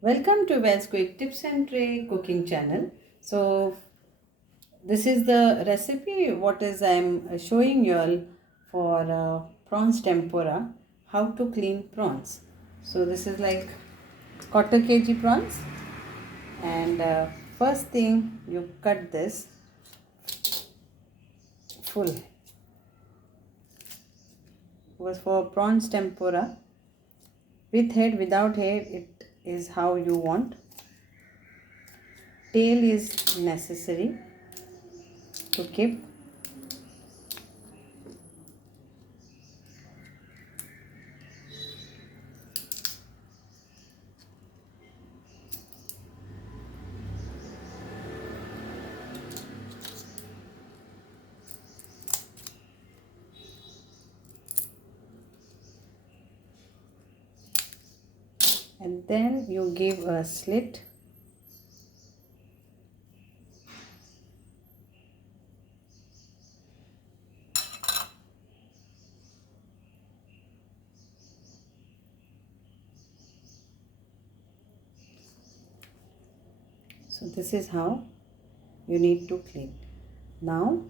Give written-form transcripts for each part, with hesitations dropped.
Welcome to Wells Quick Tips and Trick cooking channel. So this is the recipe what is I'm showing you all for prawns tempura, how to clean prawns. So this is like quarter kg prawns, and first thing you cut this full. Was for prawns tempura, with head, without head, it is how you want. Tail is necessary to keep. And then you give a slit. So this is how you need to clean. Now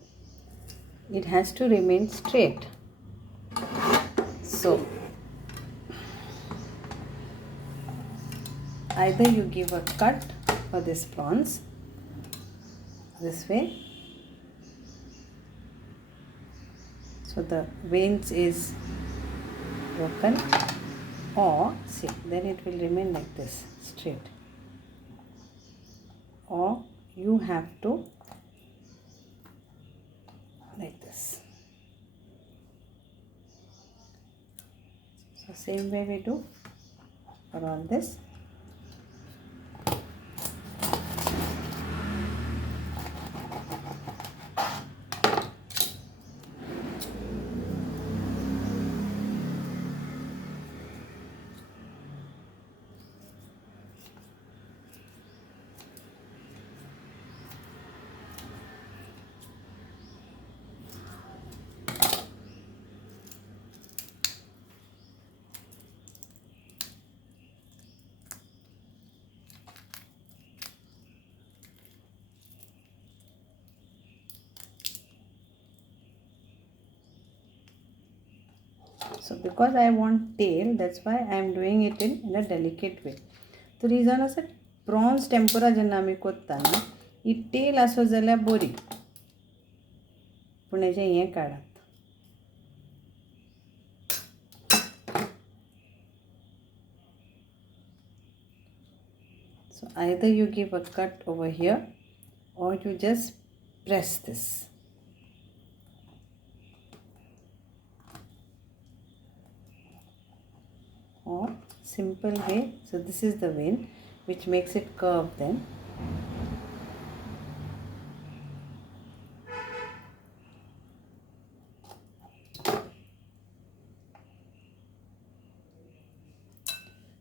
it has to remain straight. So either you give a cut for this prawns this way, so the veins is broken, or see, then it will remain like this straight, or you have to like this. So same way we do for all this. So because I want tail, that's why I am doing it in a delicate way. The reason is that prawns tempura जेन्ना आमी कोत्ताना ही tail आसो जाल्यार बरी, पूण हेजें हें काडात. So either you give a cut over here, or you just press this. Or simple way, so this is the vein which makes it curve then.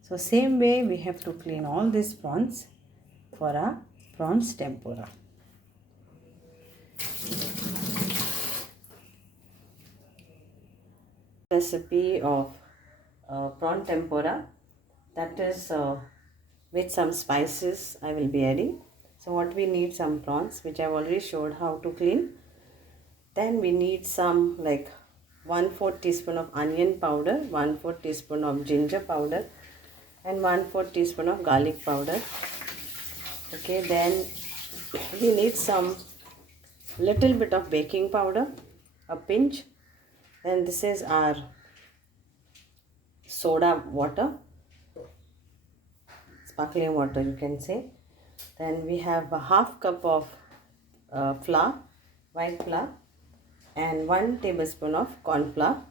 So same way we have to clean all these prawns for our prawns tempura. Recipe of prawn tempura, that is with some spices I will be adding. So what we need, some prawns which I've already showed how to clean. Then we need some like 1/4 teaspoon of onion powder, 1/4 teaspoon of ginger powder, and 1/4 teaspoon of garlic powder. Okay, then we need some little bit of baking powder, a pinch. Then this is our soda water, sparkling water you can say. Then we have a half cup of flour, white flour, and 1 tablespoon of corn flour,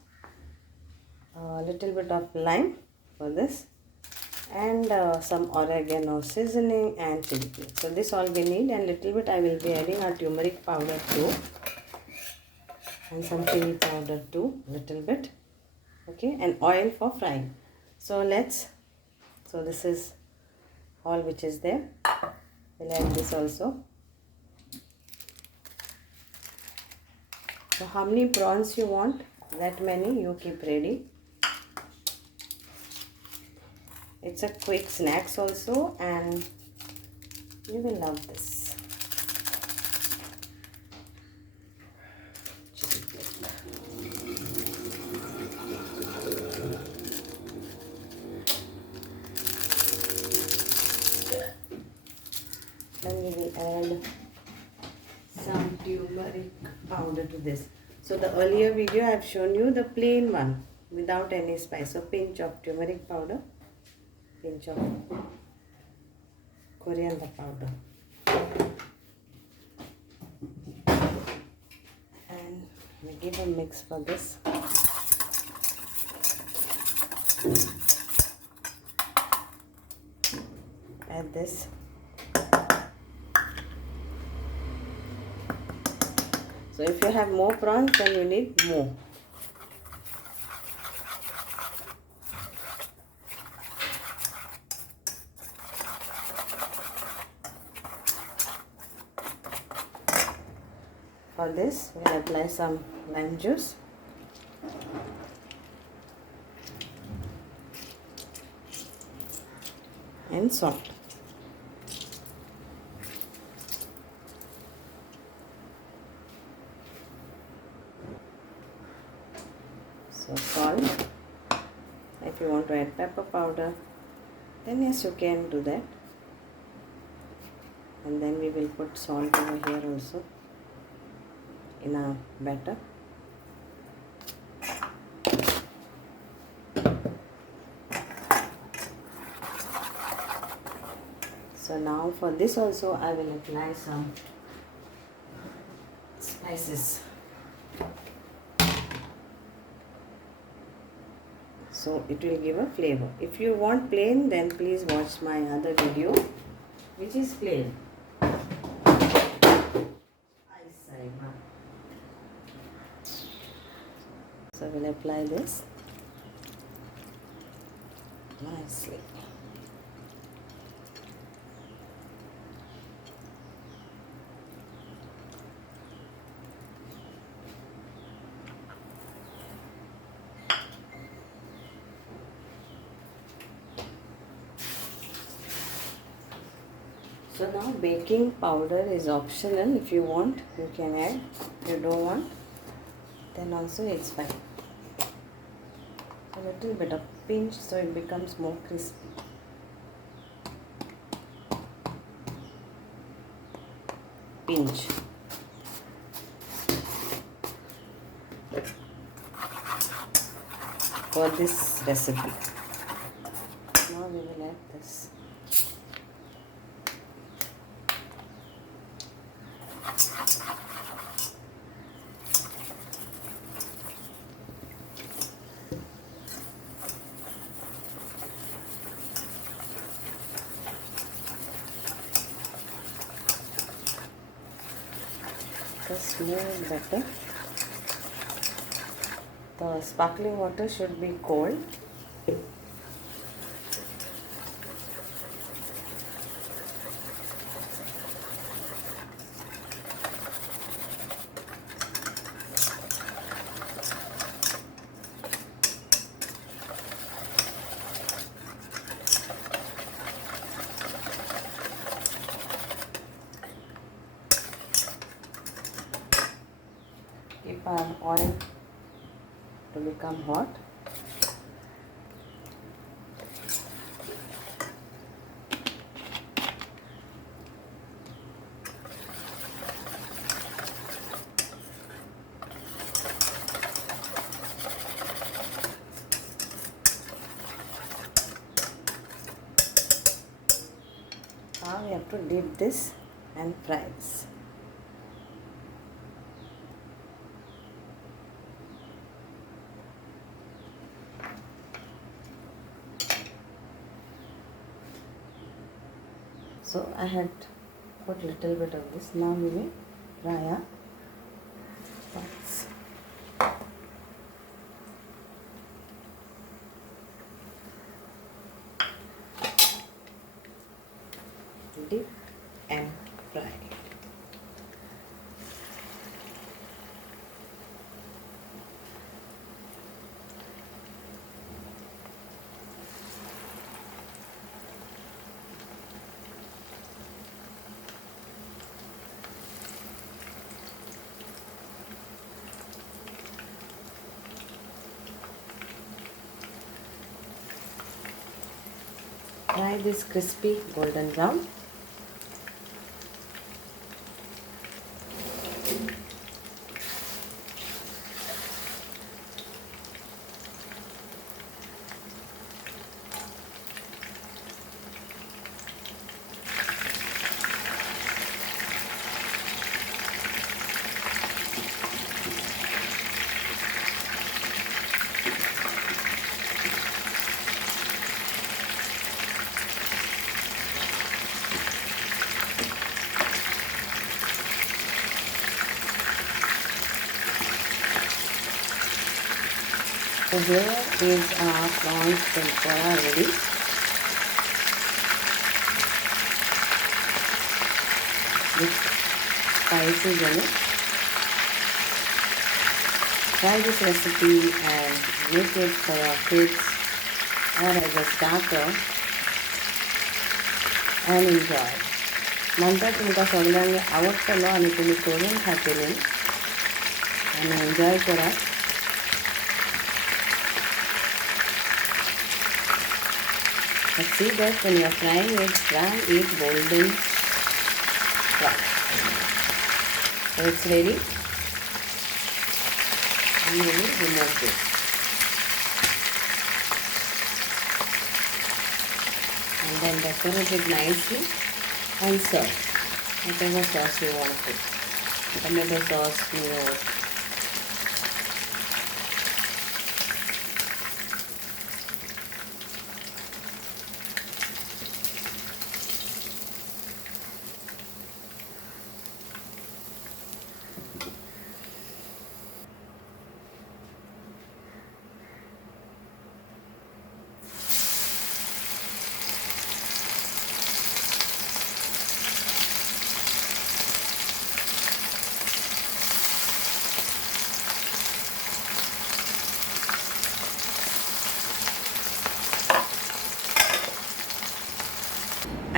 a little bit of lime for this, and some oregano seasoning and chili flakes. So this all we need, and little bit I will be adding our turmeric powder too, and some chili powder too, little bit. Okay, and oil for frying. So this is all which is there. We'll add this also. So how many prawns you want, that many you keep ready. It's a quick snacks also, and you will love this. Then we will add some turmeric powder to this. So the earlier video I have shown you the plain one without any spice. So pinch of turmeric powder, pinch of coriander powder, and we give a mix for this. Add this. So if you have more prawns, then you need more. For this, we'll apply some lime juice. And salt. So salt. If you want to add pepper powder, then yes, you can do that. And then we will put salt over here also in our batter. So now for this also I will apply some spices. So it will give a flavor. If you want plain, then please watch my other video which is plain. So we'll apply this nicely. So now baking powder is optional. If you want, you can add. If you don't want, then also it's fine. A little bit of pinch so it becomes more crispy. Pinch. For this recipe. Now we will add this. The smooth batter. The sparkling water should be cold. Keep our oil to become hot. Now we have to dip this and fry this. So I had put little bit of this. Now we will fry our prawns. Dip and fry. fry this crispy golden brown. So here is our prawns tempura ready. With spices in it. Try this recipe and make it for your kids or as a starter and enjoy. नंतर तुमकां सगळ्यांक आवडटलो आनी तुमी करून खातली आनी enjoy Karat. But see that when you are frying it, fry it golden brown. So it's ready. And we will remove this. And then decorate it nicely and serve. Whatever sauce you want to. Tomato sauce, mayo.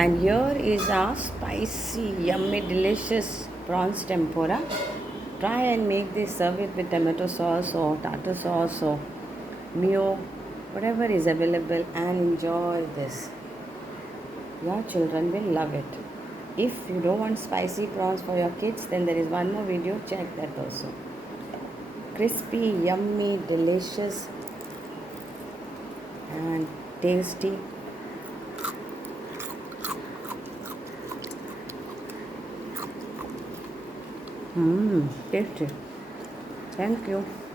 And here is our spicy, yummy, delicious prawns tempura. Try and make this, serve it with tomato sauce or tartar sauce or mayo, whatever is available, and enjoy this. Your children will love it. If you don't want spicy prawns for your kids, then there is one more video, check that also. Crispy, yummy, delicious and tasty. Tasty. Thank you.